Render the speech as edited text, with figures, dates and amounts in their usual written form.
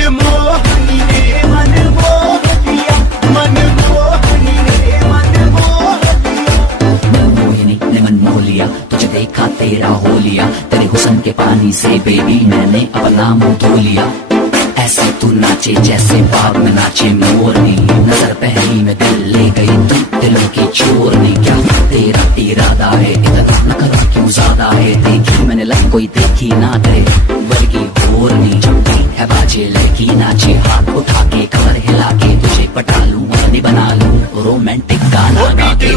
मनमोहनी ने मन मोह दिया, मनमोहनी ने मन मोह दिया। मनमोहिनी ने मन मोह लिया, तुझे देखा तेरा हो लिया, तेरे हुस्न के पानी से बेबी मैंने अपना मुंह धो लिया। ऐसे तू नाचे जैसे बाग में नाचे मोरनी, नजर पहली में दिल ले गई तू दिलों की चोरनी। क्या तेरा इरादा है, इतना न करो क्यों ज्यादा है, देखी मैंने लाइफ कोई देखी ना तेरे वर्गी होरनी। जब भी है बाजे लड़की नाचे, हाथ उठा के कमर हिला के तुझे पटा लूं अपनी बना लूं रोमांटिक गाना गा के।